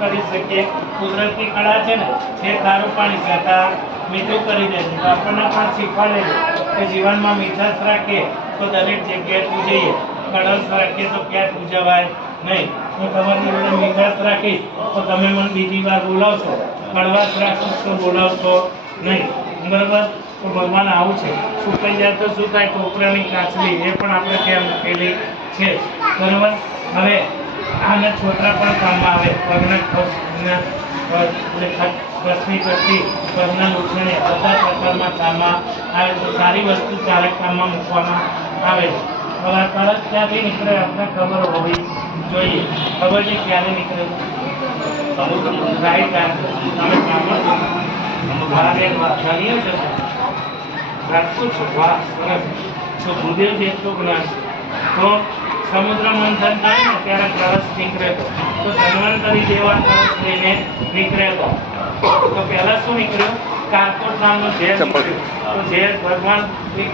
કરી શકીએ. કુદરતી કળા છે ને એ ખારું પાણી કરતા મીઠું કરી દે છે. તો આપણને પણ શીખવાડે છે કે જીવનમાં મીઠાશ રાખીએ તો દરેક જગ્યાએ પૂજઈએ, કડસ રાખીએ તો ક્યાંય પૂજવાય નહીં. હું તમારી જોડે મીઠાશ રાખીશ તો તમે મને બીજી વાર બોલાવશો, કડવાશ રાખીશ તો બોલાવશો નહીં. બરાબર? તો ભગવાન આવું છે. સુકાઈ જાય તો શું થાય? ટોપરાની કાચલી એ પણ આપણે ત્યાં મૂકેલી છે. બરાબર? હવે આના છોતરા પણ કામમાં આવે. પગના ખસની કસી, પગના લૂછણે બધા પ્રકારમાં કામમાં આવે. તો સારી વસ્તુ સારા કામમાં મૂકવામાં આવે છે. હવે આ કળશ ક્યાંથી નીકળે આપણે ખબર હોવી જોઈએ. ખબર છે ક્યારે નીકળે? Right answer. તમે સાંભળો રાજકોટ છો? વાહ, સરસ. તો ભૂદેવ છે એટલું જ્ઞાન. તો સમુદ્ર મંથન થાય ને ત્યારે કળશ નીકળે તો ધન્વંતરી દેવા કળશ લઈને નીકળે તો પહેલા શું નીકળ્યું? કારકોટ નામનો ઝેર નીકળ્યું. તો ઝેર ભગવાન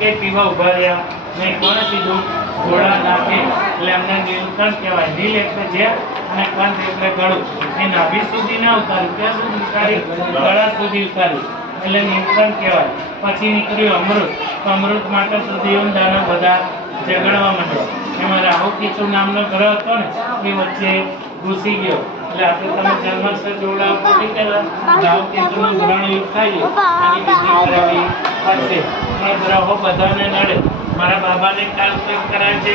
કે પીવા ઉભા રહ્યા નહીં. કોણે પીધું? ઘોડા નાખે એટલે એમને નીલકંઠ કહેવાય. નીલ એટલે ઝેર અને કંઠ એટલે ગળું. એ નાભી સુધી ના ઉતાર્યું. ક્યાં સુધી ઉતારી? ગળા સુધી ઉતાર્યું એટલે નીલકંઠ કહેવાય. પછી નીકળ્યું અમૃત. તો અમૃત માટે તો દેવદાના બધા ઝઘડવા માંડ્યા. એમાં રાહુ કેતુ નામનો ગ્રહ હતો ને એ વચ્ચે ઘૂસી ગયો. એટલે આપણે તમે જન્મસ્થળ જોડાવ નથી કહેલા. રાહુ કેતુનું ગ્રહણ યુગ થાય અને બીજી કરાવી પડશે. પણ ગ્રહો બધાને નડે. મારા બાબાને કાલ કંઈક કરાય છે,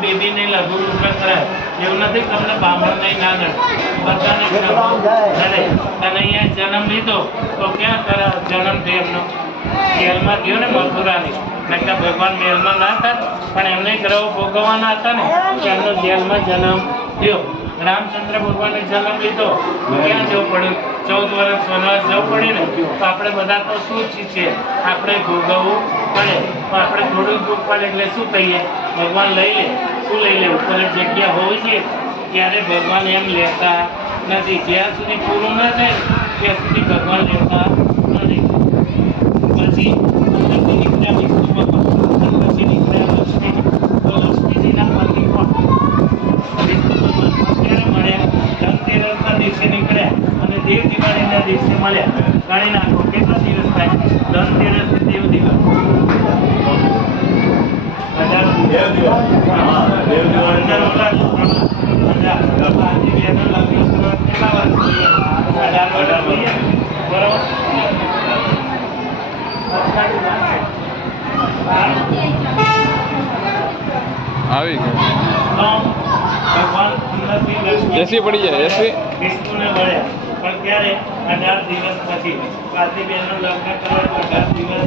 બેબીને લઘુ મુદ્રા કરાય. એવું નથી તમને બામણ નહીં ના નડે, બધાને નડે. અને અહીંયા જન્મ લીધો તો ક્યાં જન્મ થયો એમનો? જેલમાં થયો ને, મથુરાની. નકર ભગવાન મેલમાં ના હતા પણ એમને ગ્રહો ભોગવવાના હતા ને એમનો જેલમાં જન્મ થયો. રામચંદ્ર ભગવાને જન્મ લીધો ક્યાં જવું પડ્યું? 14 વર્ષ વનવાસ જવું પડે ને. તો આપણે બધા તો શું છીએ? આપણે ભોગવવું પડે. તો આપણે થોડું દુઃખ પડે એટલે શું કહીએ? ભગવાન લઈ લે. શું લઈ લે? ઉપર જગ્યા હોવી જોઈએ ત્યારે ભગવાન એમ લેતા નથી. જ્યાં સુધી પૂરું ના થાય ત્યાં સુધી ભગવાન લેતા નથી. પછી નીકળ્યા વિષ્ણુ ભગવાન, પછી નીકળ્યા લક્ષ્મી. તો લક્ષ્મીજીના પતિ કોણ? વિષ્ણુ ભગવાન. ક્યારે મળ્યા? ધનતેરસના દિવસે નીકળ્યા અને દેવ દિવાળીના દિવસે મળ્યા. ગણી નાખો કેટલા દિવસ થાય? ધનતેરસ દેવ દિવસ, આવી એસી પડી જાય. એસી વિષ્ણુને મળ્યા પણ ક્યારે? 18 દિવસ પછી. પાર્થિવ બહેનનું લગ્ન કરવા 18 દિવસ